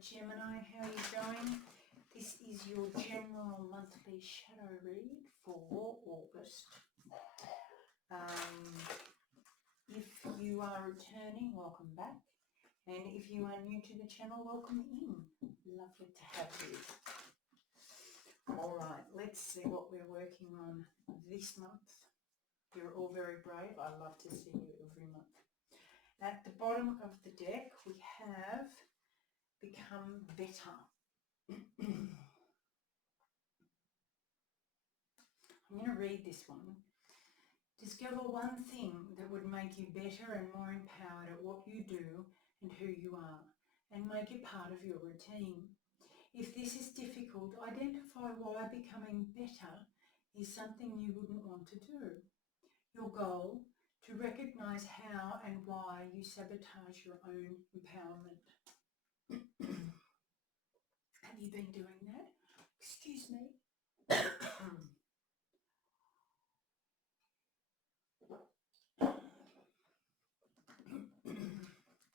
Gemini, how are you going? This is your general monthly shadow read for August. If you are returning, welcome back. And if you are new to the channel, welcome in. Lovely to have you. All right, let's see what we're working on this month. You're all very brave. I love to see you every month. At the bottom of the deck, we have Become Better. I'm going to read this one. Discover one thing that would make you better and more empowered at what you do and who you are, and make it part of your routine. If this is difficult, identify why becoming better is something you wouldn't want to do. Your goal, to recognize how and why you sabotage your own empowerment. Have you been doing that? Excuse me.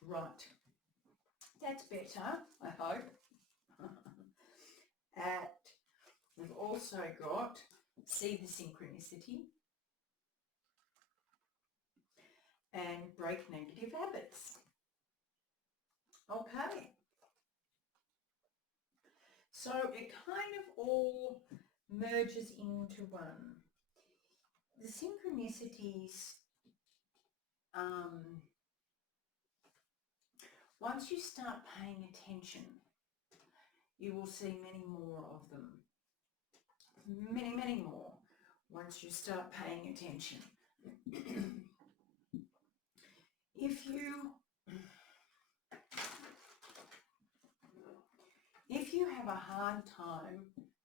Right. That's better, I hope. We've also got See the Synchronicity and Break Negative Habits. Okay. So it kind of all merges into one. The synchronicities, once you start paying attention, you will see many more of them. Many, many more once you start paying attention. If you have a hard time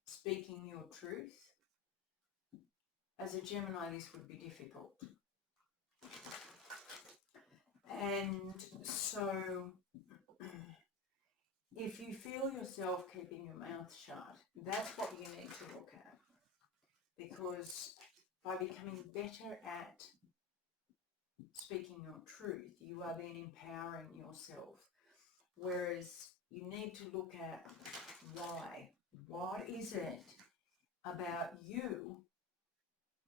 speaking your truth, as a Gemini, this would be difficult. And so if you feel yourself keeping your mouth shut, that's what you need to look at. Because by becoming better at speaking your truth, you are then empowering yourself. Whereas you need to look at why. What is it about you,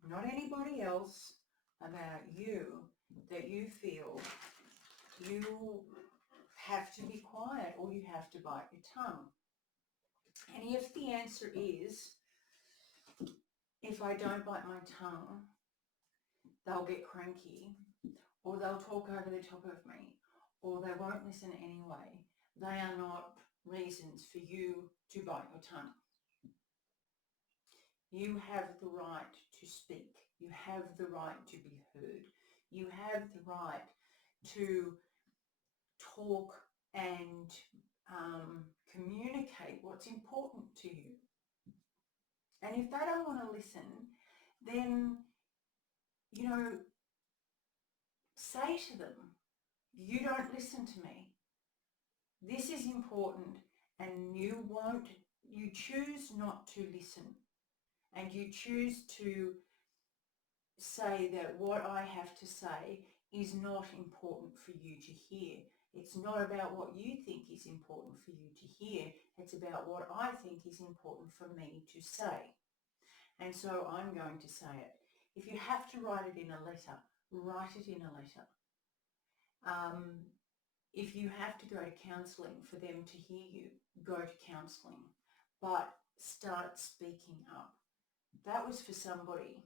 not anybody else, about you, that you feel you have to be quiet or you have to bite your tongue? And if the answer is, if I don't bite my tongue, they'll get cranky, or they'll talk over the top of me, or they won't listen anyway, they are not reasons for you to bite your tongue. You have the right to speak. You have the right to be heard. You have the right to talk and communicate what's important to you. And if they don't want to listen, then, you know, say to them, you don't listen to me. This is important, and you choose not to listen. And you choose to say that what I have to say is not important for you to hear. It's not about what you think is important for you to hear. It's about what I think is important for me to say. And so I'm going to say it. If you have to write it in a letter, write it in a letter. If you have to go to counselling for them to hear you, go to counselling. But start speaking up. That was for somebody.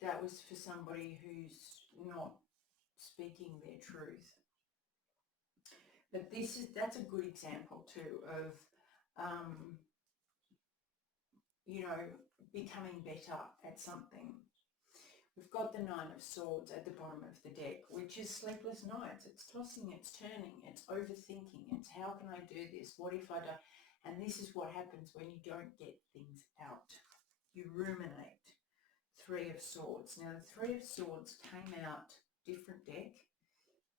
That was for somebody who's not speaking their truth. But that's a good example too of, you know, becoming better at something. We've got the Nine of Swords at the bottom of the deck, which is sleepless nights. It's tossing, it's turning, it's overthinking. It's how can I do this? What if I don't? And this is what happens when you don't get things out. You ruminate. Three of Swords. Now, the Three of Swords came out different deck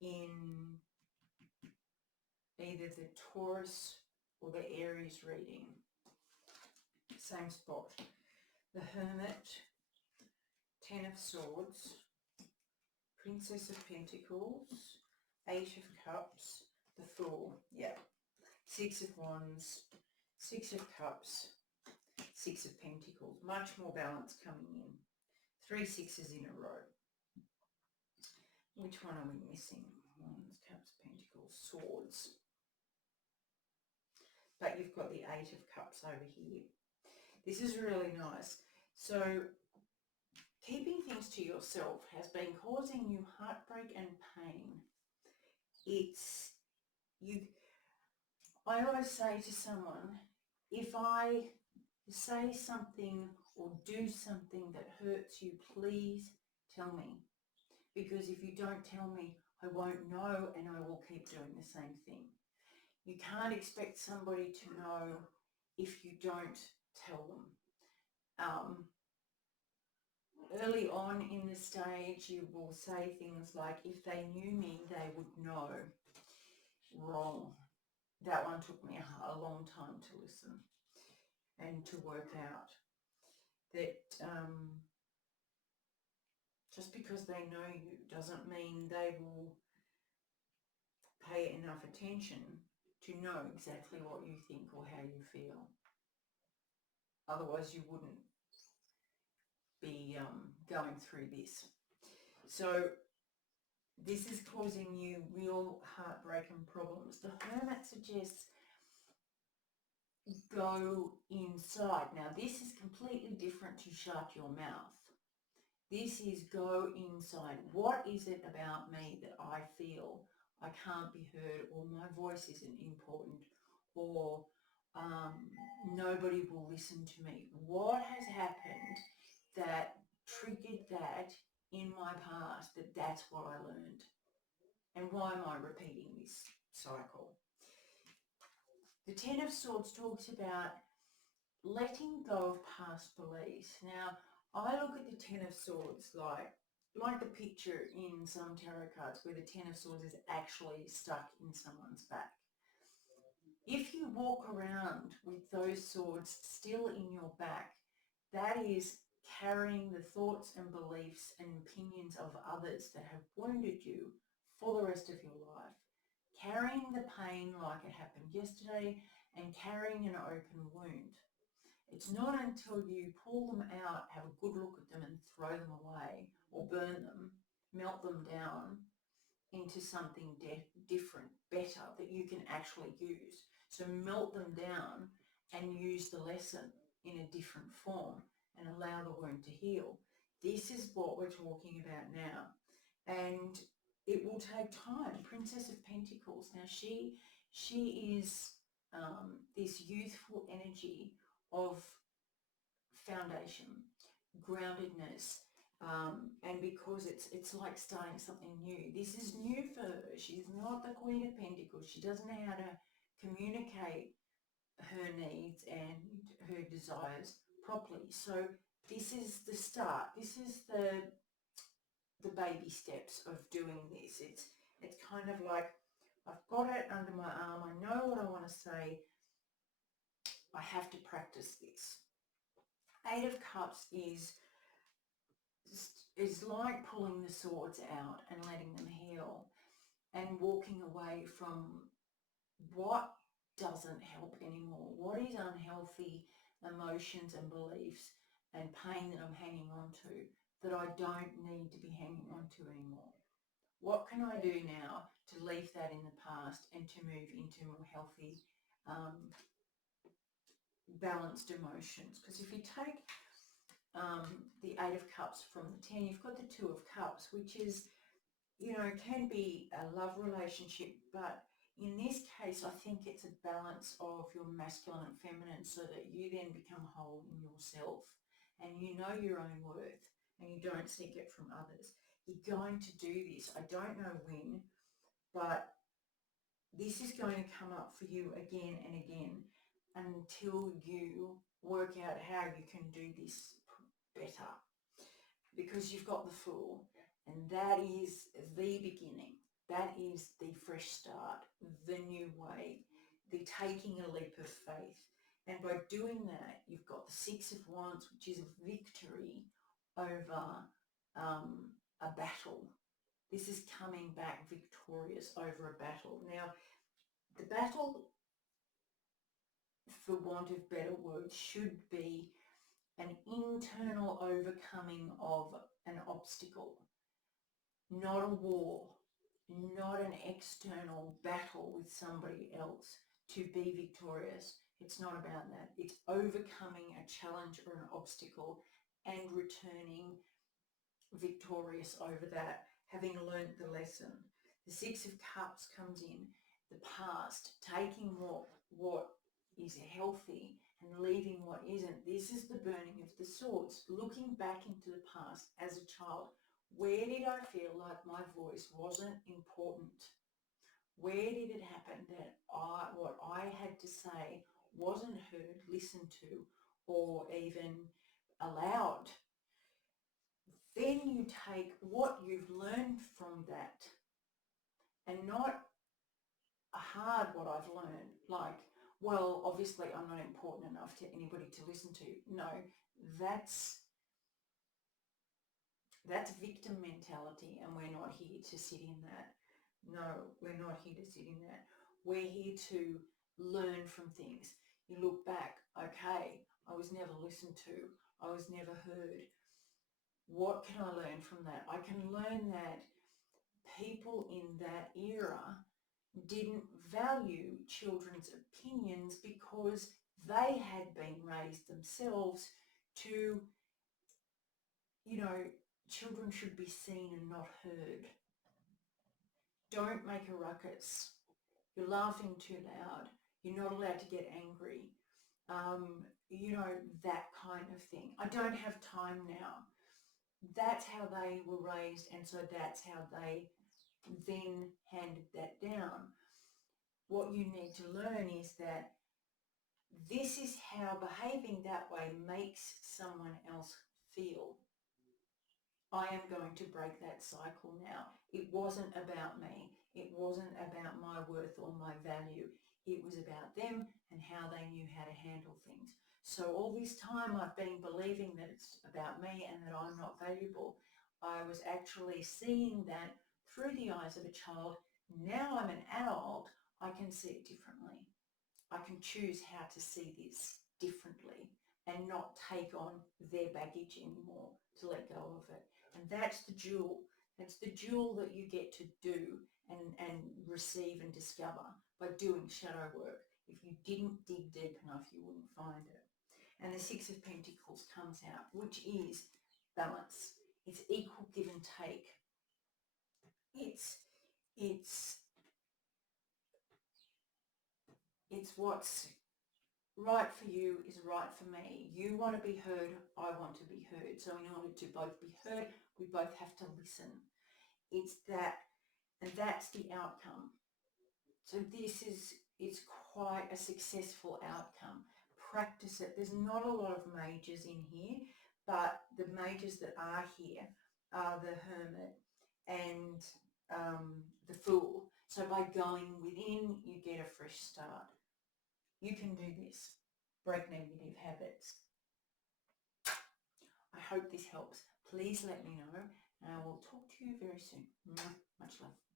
in either the Taurus or the Aries reading. Same spot. The Hermit, Ten of Swords, Princess of Pentacles, Eight of Cups, the Fool. Yeah. Six of Wands, Six of Cups, Six of Pentacles. Much more balance coming in. 3 sixes in a row. Which one are we missing? Wands, Cups, Pentacles, Swords. But you've got the Eight of Cups over here. This is really nice. So keeping things to yourself has been causing you heartbreak and pain. I always say to someone, if I say something or do something that hurts you, please tell me. Because if you don't tell me, I won't know and I will keep doing the same thing. You can't expect somebody to know if you don't tell them. Early on in the stage, you will say things like, if they knew me, they would know. Wrong. That one took me a long time to listen and to work out that just because they know you doesn't mean they will pay enough attention to know exactly what you think or how you feel. Otherwise, you wouldn't be going through this. So this is causing you real heartbreak and problems. The Hermit suggests go inside. Now, this is completely different to shut your mouth. This is go inside. What is it about me that I feel I can't be heard, or my voice isn't important, or nobody will listen to me? What has happened that triggered that in my past, that's what I learned? And why am I repeating this cycle? The Ten of Swords talks about letting go of past beliefs. Now, I look at the Ten of Swords like the picture in some tarot cards where the Ten of Swords is actually stuck in someone's back. If you walk around with those swords still in your back, that is carrying the thoughts and beliefs and opinions of others that have wounded you for the rest of your life. Carrying the pain like it happened yesterday and carrying an open wound. It's not until you pull them out, have a good look at them and throw them away or burn them, melt them down into something different, better, that you can actually use. So melt them down and use the lesson in a different form and allow the wound to heal. This is what we're talking about now. And it will take time. Princess of Pentacles. Now she is this youthful energy of foundation, groundedness, and because it's like starting something new. This is new for her. She's not the Queen of Pentacles. She doesn't know how to communicate her needs and her desires properly. So this is the start. This is the baby steps of doing this. It's kind of like, I've got it under my arm. I know what I want to say. I have to practice this. Eight of Cups is like pulling the swords out and letting them heal and walking away from what doesn't help anymore. What is unhealthy emotions and beliefs and pain that I'm hanging on to that I don't need to be hanging on to anymore? What can I do now to leave that in the past and to move into more healthy, balanced emotions? Because if you take the Eight of Cups from the 10, you've got the Two of Cups, which is, can be a love relationship, but in this case, I think it's a balance of your masculine and feminine so that you then become whole in yourself and you know your own worth and you don't seek it from others. You're going to do this. I don't know when, but this is going to come up for you again and again until you work out how you can do this better. Because you've got the Fool, and that is the beginning. That is the fresh start, the new way, the taking a leap of faith. And by doing that, you've got the Six of Wands, which is a victory over a battle. This is coming back victorious over a battle. Now, the battle for want of better words, should be an internal overcoming of an obstacle, not a war, not an external battle with somebody else to be victorious. It's not about that. It's overcoming a challenge or an obstacle and returning victorious over that, having learned the lesson. The Six of Cups comes in, the past, taking what is healthy and leaving what isn't. This is the burning of the swords, looking back into the past as a child. Where did I feel like my voice wasn't important? Where did it happen that what I had to say wasn't heard, listened to, or even allowed? Then you take what you've learned from that, and not hard what I've learned, like, well, obviously I'm not important enough to anybody to listen to. No, that's victim mentality, and we're not here to sit in that. No, we're not here to sit in that. We're here to learn from things. You look back, okay, I was never listened to, I was never heard. What can I learn from that? I can learn that people in that era didn't value children's opinions because they had been raised themselves to, children should be seen and not heard. Don't make a ruckus. You're laughing too loud. You're not allowed to get angry. That kind of thing. I don't have time now. That's how they were raised, and so that's how they then handed that down. What you need to learn is that this is how behaving that way makes someone else feel. I am going to break that cycle now. It wasn't about me. It wasn't about my worth or my value. It was about them and how they knew how to handle things. So all this time I've been believing that it's about me and that I'm not valuable. I was actually seeing that through the eyes of a child. Now I'm an adult, I can see it differently. I can choose how to see this differently and not take on their baggage anymore, to let go of it. And that's the jewel. That's the jewel that you get to do and receive and discover by doing shadow work. If you didn't dig deep enough, you wouldn't find it. And the Six of Pentacles comes out, which is balance. It's equal give and take. It's what's right for you is right for me. You want to be heard, I want to be heard. So in order to both be heard, we both have to listen. It's that, and that's the outcome. So it's quite a successful outcome. Practice it. There's not a lot of majors in here, but the majors that are here are the Hermit and the Fool. So by going within, you get a fresh start. You can do this. Break negative habits. I hope this helps. Please let me know, and I will talk to you very soon. Much love.